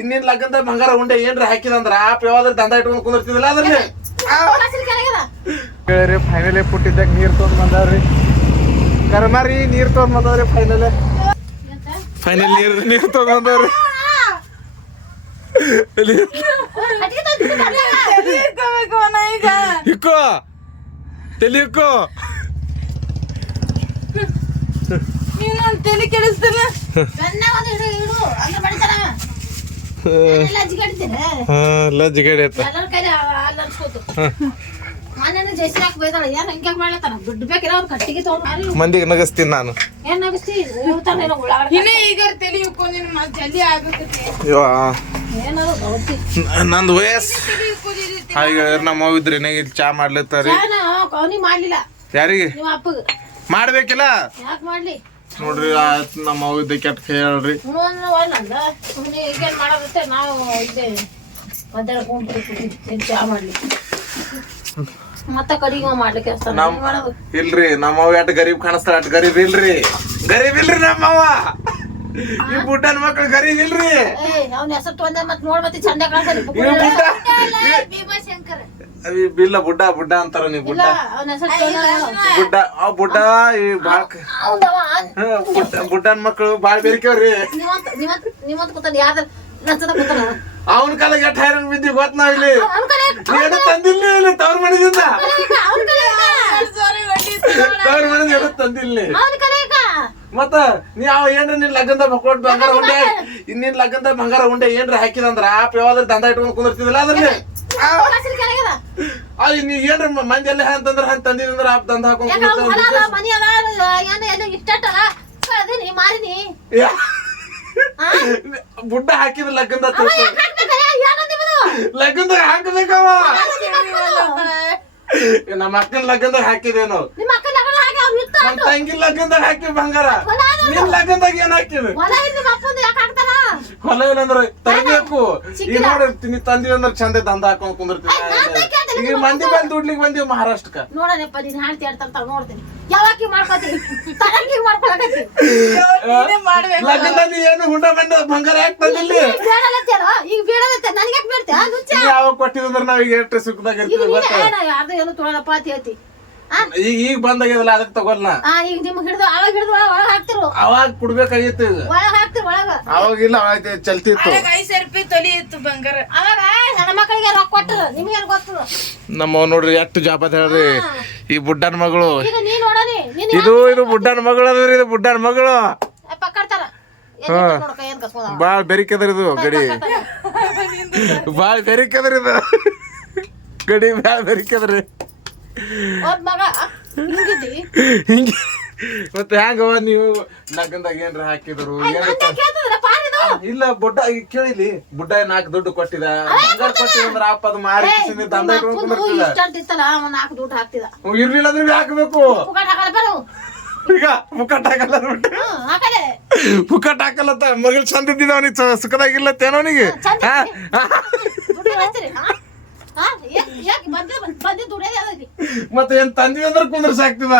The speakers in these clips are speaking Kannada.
ಇನ್ನೇನ್ ಲಗ್ನದ ಬಂಗಾರ ಉಂಡೆ ಏನ್ರ ಹಾಕಿದಂದ್ರ ಯಾವ್ದಾರ ದಂಧ ಇಟ್ಕೊಂಡ್ ಕುಂದಿರ್ತಿದಿಲ್ಲ ಅದ್ರಲ್ಲಿ ಕೇಳ್ರಿ ಫೈನಲಿ ಪುಟ್ಟಿದ್ದಾಗ ನೀರ್ ತೊಗೊಂಡ್ ಬಂದಾವ್ರಿ ಕರ್ಮಾರಿ ನೀರ್ ತೊಗೊಂಡ್ ಬಂದವ್ರಿ ಫೈನಲ್ ನೀರ್ ತೊಗೊಂಡ್ ಬಂದವ್ರಿ ಇಕ್ಕೋ ತಲಿ ಇಕ್ಕೋ ತಲೆ ಕೆಡಿಸ್ತಿಲ್ಲ ಲಜ್ಜ ಗಡಿ ಆಯ್ತ ಮಂದಿಗೆ ನಗಸ್ತೀನಿ ನಾನು ನಂದು ವಯಸ್ಸು ಹಾಗೆ ನಮ್ಮ ಇದ್ರಿ ಚಾ ಮಾಡ್ಲತ್ತಾರಿ ಯಾರಿಗೆ ಮಾಡ್ಬೇಕಿಲ್ಲ ನೋಡ್ರಿ ನಮ್ಮ ಇದ್ದ ಕೆಟ್ಟ ಹೇಳ್ರಿ ಇಲ್ರಿ ನಮ್ಮವ್ ಎಟ್ ಗರೀಬ್ ಕಾಣಿಸ್ತಾರ ಅಟ್ ಗರೀಬ್ ಇಲ್ರಿ ನಮ್ಮವ್ವ ಈ ಬುಡ್ಡನ್ ಮಕ್ಳು ಗರೀಬ್ ಇಲ್ರಿ ಬಿಲ್ಲ ಬುಡ್ಡ ಅಂತಾರ ನೀವ್ ಬುಡ್ಡ ಈ ಬುಡ್ಡನ್ ಮಕ್ಳು ಬಾಳ್ ಬೇರಿಕೆವ್ರಿ ಅವನ ಕಾಲಾಗ ಎಟ್ ಹೈರಾಣ ಬಿದ್ದಿ ಗೊತ್ತ ನಾವ್ ಇಲ್ಲಿ ಏನು ತಂದಿಲ್ಲ ಇಲ್ಲಿ ತವ್ರ ಮನೆಯಿಂದ ಏನು ತಂದಿಲ್ಲ ಮತ್ತ ನೀವ್ ಏನ್ರ ನಿನ್ ಲಗ್ನದ ಮಕ್ಳು ಬಂಗಾರ ಉಂಡೆ ಇನ್ನಿನ್ ಲಗ್ನದ ಬಂಗಾರ ಉಂಡೆ ಏನ್ರ ಹಾಕಿದಂದ್ರ ಯಾವ್ದಾರ ದಂಧ ಇಟ್ಕೊಂಡ್ ಕುಂದಿರ್ತಿದಿಲ್ಲ ಅದ್ರಲ್ಲಿ ನೀ ಏನ್ರ ಮಂದಿ ಎಲ್ಲ ಅಂತಂದ್ರ ಹಂಗ ತಂದಿದಂದ್ರ ದಂಧ ಹಾಕೊಂಡ್ ಬುಡ್ಡ ಹಾಕಿದ ಲಗ್ನದಾಗ ಹಾಕಬೇಕವ ನಮ್ಮ ಅಕ್ಕನ ಲಗ್ನದಾಗ ಹಾಕಿದೇನು ನಮ್ ತಂಗಿ ಲಗ್ನದಾಗ ಹಾಕಿ ಬಂಗಾರ ನಿನ್ ಲಗ್ನದಾಗ ಏನ್ ಹಾಕಿದ ಹೊಲ ಏನಂದ್ರ ತರಬೇಕು ಈಗ ನೋಡ್ರಿ ನೀ ತಂದಿ ಅಂದ್ರ ಚಂದ ದಂಧ ಹಾಕೊಂಡ್ ಕುಂದಿರ್ತೀನಿ ಈಗ ಮಂದಿ ಬಂದ್ ದುಡ್ಲಿಕ್ಕೆ ಬಂದಿವ್ ಮಹಾರಾಷ್ಟ್ರಕ್ಕ ನೋಡಪ್ಪ ನೀನ್ ಹಾಡ್ತಿ ಆಡ್ತಾರ ನೋಡ್ತೀನಿ ಯಾವಾಕಿ ಮಾಡ್ಕೋತೀನಿ ತರಂಗಿ ಮಾಡ್ಕೊಳಕತ್ತಿ ಲಗ್ನದಲ್ಲಿ ಏನು ಹುಂಡ ಬಂದ ಬಂಗಾರ ಯಾಕೆ ತಂದಿಲ್ಲ ಈಗ ಬೇಡತ್ತೆ ನನಗೆ ಯಾಕೆ ಬೇಡ್ತೀಯ ಯಾವಾಗ ಕೊಟ್ಟಿದಂದ್ರ ನಾವ್ ಈಗ ಎಷ್ಟು ಸುಖದಾಗ ಇರ್ತೀವಿ ಯಾರ್ದು ಏನು ತೊಗೊಳಪ್ಪ ಅಂತ ಹೇಳ್ತಿ ಈಗ ಬಂದಾಗ್ಯದಲ್ಲ ಅದಕ್ಕೆ ತಗೋಲ್ನ ಈಗ ನಿಮ್ಗೆ ಹಿಡಿದು ಅವಾಗ ಹಿಡಿದು ಒಳಗ ಹಾಕ್ತಿರು ಅವಾಗ ಕುಡ್ಬೇಕಾಗಿತ್ತು ಒಳಗ ಹಾಕ್ತಿರು ಒಳಗ ಅವಾಗಿಲ್ಲ ಅವಾಗ ಚಲ್ತಿತ್ತು 5,000 ರೂಪಾಯಿ ತೊಲಿ ಇತ್ತು ಬಂಗಾರ ಅವಾಗ ಹೆಣ್ಮಕ್ಳಿಗೆ ರೊಕ್ಕ ಕೊಟ್ಟರು ನಿಮ್ಗೇನು ಗೊತ್ತು ನಮ್ಮ ನೋಡ್ರಿ ಎಷ್ಟು ಜಾಪತ್ ಹೇಳ್ರಿ ಈ ಬುಡ್ಡನ ಮಗಳು ಈಗ ನೀ ನೋಡನಿ ಇದು ಬುಡ್ಡನ ಮಗಳು ಅದ್ರಿ ಇದು ಬುಡ್ಡನ ಮಗಳು ಪಕ್ಕಡ್ತಾರ ಬಾಳ್ ಬೆರಿಕದ್ರಿ ಇದು ಗಡಿ ಬಾಳ್ ಬೆರಿಕದ್ರಿ ಇದು ಗಡಿ ಬಾಳ್ ಬೆರಿಕದ್ರಿ ಹಿಂಗೆ ಮತ್ತೆ ಹೆಂಗವ ನೀವು ಲಗ್ನದಾಗ ಏನ್ರ ಹಾಕಿದ್ರು ಇಲ್ಲ ಬುಡ್ಡ ಕೇಳಿಲಿ ಬುಡ್ಡ 4 ದುಡ್ಡು ಕೊಟ್ಟಿದ ಬಂಗಾರ ಕೊಟ್ಟಿದಂದ್ರ ಅಪ್ಪ ಅದು ಮಾರಿ ದಂಧ ಇರ್ಲಿಲ್ಲ ಅಂದ್ರೆ ಹಾಕ್ಬೇಕು ಈಗ ಮುಕ್ಕಟ್ ಹಾಕಲ್ಲ ಮುಕ್ಕಟ್ ಹಾಕಲ್ಲತ್ತ ಮಗಳು ಚಂದ ಇದ್ದಿದ ಅವನಿಗೆ ಸುಖದಾಗಿಲ್ಲತ್ತೇನೋ ಅವನಿಗೆ ಮತ್ತೆ ಏನ್ ತಂದಿ ಅಂದ್ರ ಕುಂದ್ರ ಸಾಕ್ತಿದ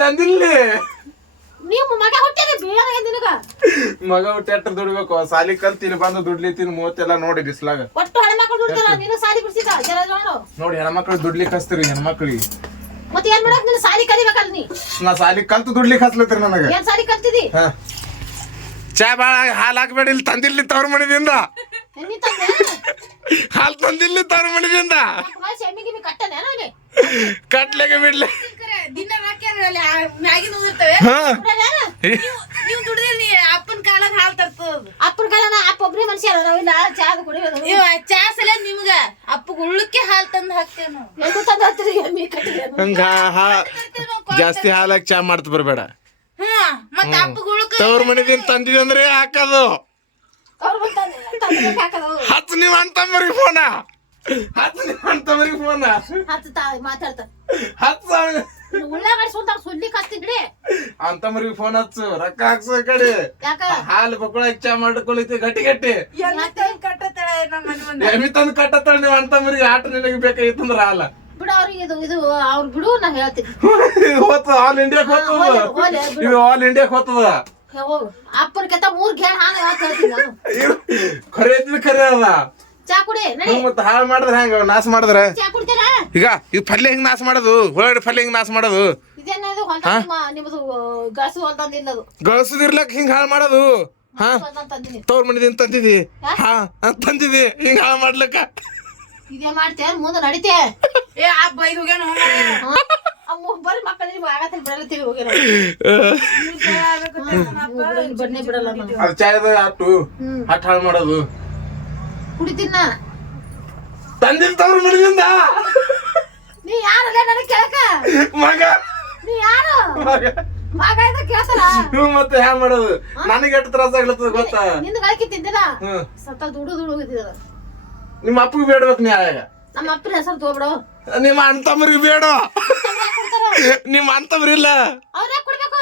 ತಂದಿಲ್ಲ ಮಗ ಹುಟ್ಟಿ ಎಟ್ಟ ದುಡ್ಬೇಕು ಸಾಲಿ ಕಲ್ತೀನಿ ಬಂದು ದುಡ್ಲಿತೀನಿ ಮೂವತ್ತೆಲ್ಲ ನೋಡಿ ಬಿಸ್ಲಾಗ ನೋಡಿ ಹೆಣ್ಮಕ್ಳು ದುಡ್ಲಿಕ್ಕೆ ಹಚ್ತೀರಿ ಹೆಣ್ಮಕ್ಳಿಗೆ ನಾ ಸಾಲಿ ಕಲ್ತು ದುಡ್ಲಿಕ್ಕೆ ಹಚ್ಲತ್ರಿ ನನಗ ಚಾ ಬಾಳ ಹಾಲ್ ಹಾಕ್ಬೇಡಿ ಇಲ್ಲಿ ತಂದಿಲ್ಲಿ ತವ್ರ ಮನೆದಿಂದ ಹಾಲ್ ತಂದಿಲ್ಲಿ ತವ್ರ ಮನೆದಿಂದ ಕಟ್ಲೆಗೆ ಬಿಡ್ಲಿ ಅಪ್ಪನ ಕಾಲಾಗ ಹಾಲ್ ತರ್ತದ ಅಪ್ಪನ ಕಾಲನ ಅಪ್ಪ ಒಬ್ರಿ ಮನುಷ್ಯ ಚಾದ ಕುಡಿಯೋದು ಚಾ ಸಲ ನಿಮ್ಗ ಅಪ್ಪಗ ಉಳ್ಳಕ್ಕೆ ಹಾಲ್ ತಂದು ಹಾಕ್ತೇವೆ ಹಂಗ ಜಾಸ್ತಿ ಹಾಲಾಗಿ ಚಾ ಮಾಡ್ತ ಬರ್ಬೇಡ ತವ್ರ ಮನೆದಿಂದ ತಂದಿದೆ ಅಂದ್ರೆ ಹಾಕದು ಹತ್ ನೀವ್ ಅಂತಂಬರಿಗೆ ಫೋನ ಅಂತಮರಿಗೆ ಫೋನ್ ಹಚ್ಚು ರೊಕ್ಕ ಹಾಕ್ಸೋ ಕಡೆ ಹಾಲು ಬಕ್ಕಳ ಚಾ ಮಾಡ್ಕೊಳಿತಿ ಗಟ್ಟಿ ಎಮಿ ತಂದು ಕಟ್ಟತ್ತಾಳ ನೀವ್ ಅಂತಮರಿಗೆ ಆಟ ನಿನಗೆ ಬೇಕಾಗಿತ್ತಂದ್ರ ಹಾಲ ಬಿಡು ನಾ ಹೇಳ್ತೀನಿ ಆಲ್ ಇಂಡಿಯಾಕ್ ಹೋಗ್ತದ ಇದು ಆಲ್ ಇಂಡಿಯಾಕ್ ಹೋಗ್ತದ ಹೋಗು ಅಪ್ಪನ ಕೆತ್ತ 3 ಗೇಣ್ ಹಾನ ಹೇಳ್ತೀನಿ ನಾನು ಖರೆ ಐತಿ ಖರೆ ಅದ ಚಾ ಕುಡಿ ನಡಿ ಮತ್ತೆ ಹಾಳು ಮಾಡಿದ್ರೆ ಹೆಂಗ ನಾಶ ಮಾಡಿದ್ರೆ ಚಾ ಕುಡ್ತೀರಾ ಈಗ ಇದು ಪಲ್ಯ ಹೆಂಗ್ ನಾಶ ಮಾಡೋದು ಹೊರಗಡೆ ಪಲ್ಯ ಹೆಂಗ್ ನಾಶ ಮಾಡೋದು ಇದೇನದು ಹೊಲ್ದ ನಿಮ್ಮದು ಗಾಸು ಹೊಲ್ದಂದಿಲ್ಲ ಅದು ಗಳಸದಿರ್ಲಕ್ ಹಿಂಗ್ ಹಾಳು ಮಾಡೋದು ಹಾ ತಂದಿನಿ ತವ್ರ ಮನಿದಿಂದ ತಂದಿದಿ ಹಾ ತಂದಿದಿ ಹಿಂಗ್ ಹಾಳು ಮಾಡ್ಲಕ್ಕ ಇದೇ ಮಾಡ್ತೇ ಮುಂದೆ ನಡಿತೆ ಏ ಆ ಬೈದ್ ಹೋಗ್ಯಾನ ಬರೀ ಮಕ್ಕಳಿಗೆ ಆಗತ್ತೆ ಬಿಡಲತ್ತೀವಿ ಹೋಗ್ಯಾರ ಬನ್ನಿ ಬಿಡಲ್ಲ ನಾನು ಅದು ಚಾಯದ ಅಟ್ಟು ಹಟ್ ಹಾಳು ಮಾಡೋದು ಕುಡಿತೀನ ತಂದಿಲ್ ತವ್ರ ಮನಿದಿಂದ ನೀ ಯಾರಲ್ಲ ನನಗೆ ಕೇಳಕ ಮಗ ನೀ ಯಾರು ಮಗ ಮಗ ಇದ್ರೆ ಕೇಳ್ತಾರ ಮತ್ತೆ ಹ್ಯಾಂಗ ಮಾಡೋದು ನನಗೆ ಎಷ್ಟು ತ್ರಾಸ ಆಗ್ಲತ್ತದ ಗೊತ್ತಾ ನಿಂದ ಗಳಿಕೆ ತಿಂದಿಲ್ಲ ಸತ್ತ ದುಡು ಹೋಗಿದ್ದ ನಿಮ್ಮ ಅಪ್ಪಗೆ ಬೇಡ್ಬೇಕು ನೀ ಆಗ ನಮ್ಮ ಅಪ್ಪನ ಹೆಸರು ತಗೋಬಿಡು ನಿಮ್ಮ ಅಣ್ತಮ್ಮರಿಗೆ ಬೇಡ ನಿಮ್ಮ ಅಂತವ್ರಿಲ್ಲ ಅವ್ರೇ ಕುಡ್ಬೇಕು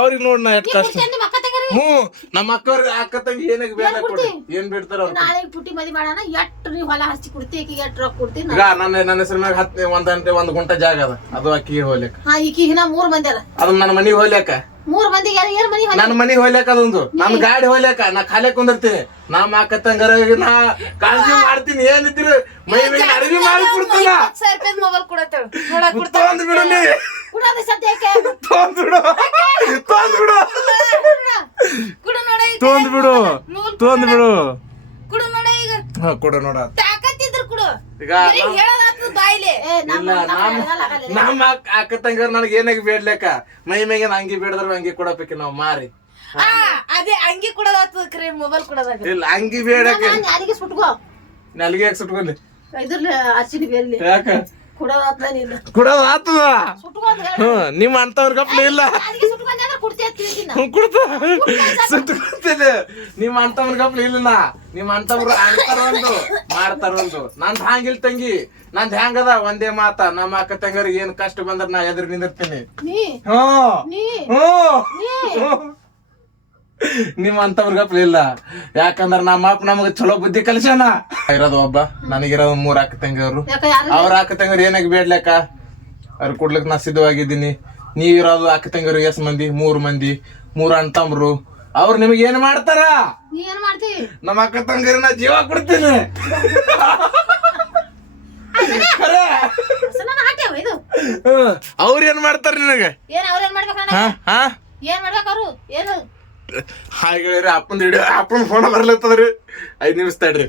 ಅವ್ರಿಗೆ ನೋಡ್ ನಾ ಎಷ್ಟು ಕಷ್ಟ ನಿಮ್ಮ ಅಕ್ಕ ತೆಗರಿ ನಮ್ಮ ಅಕ್ಕ ತಂಗಿ ಏನಕ್ಕೆ ಬೇಡ ಕೊಡಿ ಏನ್ ಬಿಡ್ತಾರ ನಾಳೆ ಪುಟ್ಟಿ ಮದಿ ಮಾಡೋಣ ಎಟ್ಟು ನೀವು ಹೊಲ ಹಚ್ಚಿ ಕೊಡ್ತಿ ಈಕಿಗೆ ಎಟ್ಟು ರೊಕ್ಕ ಕೊಡ್ತೀನಿ ಈಗ ನನ್ನ ಹೆಸರು ಮ್ಯಾಗ 1 ಗುಂಟ ಜಾಗ ಅದ ಅದು ಅಕ್ಕಿಗೆ ಹೋಗ್ಲಿಕ್ಕ ಹಾ ಈಕಿಗೆ ನಾ 3 ಮಂದಿ ಅಲ್ಲ ಅದು ನನ್ನ ಮನಿಗೆ ಹೋಗ್ಲಿಕ್ಕ 3 ಮಂದಿಗೆ ಏನ್ ಮನಿ ನನ್ನ ಮನಿಗೆ ಹೋಗ್ಲಿಕ್ಕ ಅದೊಂದು ನನ್ನ ಗಾಡಿ ಹೋಗ್ಲಿಕ್ಕ ನಾ ಖಾಲಿ ಕುಂದಿರ್ತೀನಿ ನಮ್ಮ ಅಕ್ಕ ತಂಗರ ನಾ ಕಾಳಜಿ ಮಾಡ್ತೀನಿ ಏನಿದ್ರು ಮೈ ಮೇಲೆ ಅಡಿಗೆ ಮಾಡಿ ಕೊಡ್ತಾನ 20,000 ರೂಪಾಯಿ ಮೊಬೈಲ್ ಕೊಡತ್ತೇಳು ನೋಡಕ್ ತೊಂದ್ ಬಿಡು ನೀ ಕುಡೋದು ಸದ್ಯಕ್ಕೆ ತೊಂದ್ ಬಿಡು ಕುಡು ನೋಡ ತೊಂದ್ ಬಿಡು ತೊಂದ್ ಬಿಡು ಕುಡು ನೋಡ ಈಗ ಹಾ ಕೊಡು ನೋಡ ತಾಕತ್ತಿದ್ರು ಕುಡು ಈಗ ಹೇಳೋದಾತು ಬಾಯ್ಲೆ ಇಲ್ಲ ನಮ್ಮ ಅಕ್ಕ ತಂಗರ ನನಗೆ ಏನಾಗಿ ಬೇಡ್ಲೇಕ ಮೈ ಮೇಗೆ ಅಂಗಿ ಬೇಡದ್ರ ಅಂಗಿ ಕೊಡಬೇಕು ನಾವು ಮಾರಿ ಅದೇ ಅಂಗಿ ಕೊಡೋದಾತು ಕರೆ ಮೊಬೈಲ್ ಕೊಡೋದಾಗ ಇಲ್ಲ ಅಂಗಿ ಬೇಡಕ್ಕೆ ಯಾರಿಗೆ ಸುಟ್ಕೋ ನಲ್ಗೆ ಯಾಕೆ ಸುಟ್ಕೊಂಡಿ ಇದ್ರಲ್ಲಿ ಹಚ್ಚಿನಿ ಬೇರ್ಲಿ ಯಾಕ ಕೊಡೋದಾತ್ಲೇನಿಲ್ಲ ಕೊಡೋದು ಆತದ ಸುಟ್ಕೋ ಅಂತ ಹೇಳಿ ನಿಮ್ಮ ಅಂತವ್ರ ಕಪ್ಲೆ ಇಲ್ಲ ಯಾರಿಗೆ ಸುಟ್ಕೊಂಡೆ ಅಂದ್ರೆ ಕುಡ್ತೇವೆ ತಿಳ್ತೀನಿ ಕೊಡ್ತ ಸುಟ್ಕೊತೀನಿ ನಿಮ್ಮ ಅಂತವ್ರ ಕಪ್ಲೆ ಇಲ್ಲ ನಿಮ್ಮ ಅಂತವ್ರು ಅಂತಾರೊಂದು ಮಾಡ್ತಾರೊಂದು ನಂದ್ ಹಾಂಗಿಲ್ ತಂಗಿ ನಂದ್ ಹೆಂಗದ ಒಂದೇ ಮಾತ ನಮ್ಮ ಅಕ್ಕ ತಂಗರಿಗೆ ಏನ್ ಕಷ್ಟ ಬಂದ್ರ ನಾ ಎದುರು ನಿಂದಿರ್ತೀನಿ ನೀ ನೀ ನಿಮ್ಮ ಅಂತವ್ರ ಗಪ್ಲೆ ಇಲ್ಲ ಯಾಕಂದ್ರ ನಮ್ಮ ಅಪ್ಪ ನಮಗ ಚಲೋ ಬುದ್ಧಿ ಕಲಿಸ್ಯಾನ ಇರೋದು ಒಬ್ಬ ನನಗಿರೋದು 3 ಅಕ್ಕ ತಂಗಿಯವರು ಅವ್ರ ಅಕ್ಕ ತಂಗಿಯವ್ರು ಏನಾಗಿ ಬೇಡ್ಲಕ್ಕ ಅವ್ರು ಕೊಡ್ಲಿಕ್ ನಾ ಸಿದ್ಧವಾಗಿದ್ದೀನಿ ನೀವಿರೋದು ಅಕ್ಕ ತಂಗಿಯರು ಎಸ್ ಮಂದಿ 3 ಮಂದಿ 3 ಅಣ್ಣ ತಮ್ರು ಅವ್ರು ನಿಮಗೆ ಏನ್ ಮಾಡ್ತಾರ ನೀ ಏನ್ ಮಾಡ್ತಿ ನಮ್ಮ ಅಕ್ಕ ತಂಗಿಯರು ನಾ ಜೀವ ಕೊಡ್ತೀನಿ ಇದು ಅವ್ರ ಏನ್ ಮಾಡ್ತಾರ ನಿನಗ ಏನ್ ಅವ್ರೇನ್ ಮಾಡ್ಬೇಕು ಏನ್ ಮಾಡ್ಬೇಕು ಅವ್ರು ಏನು ಹಾಗೆ ಅಪ್ಪನ ಫೋನ್ ಬರ್ಲತ್ತದ್ರಿ 5 ನಿಮಿಷ ತಡ್ರಿ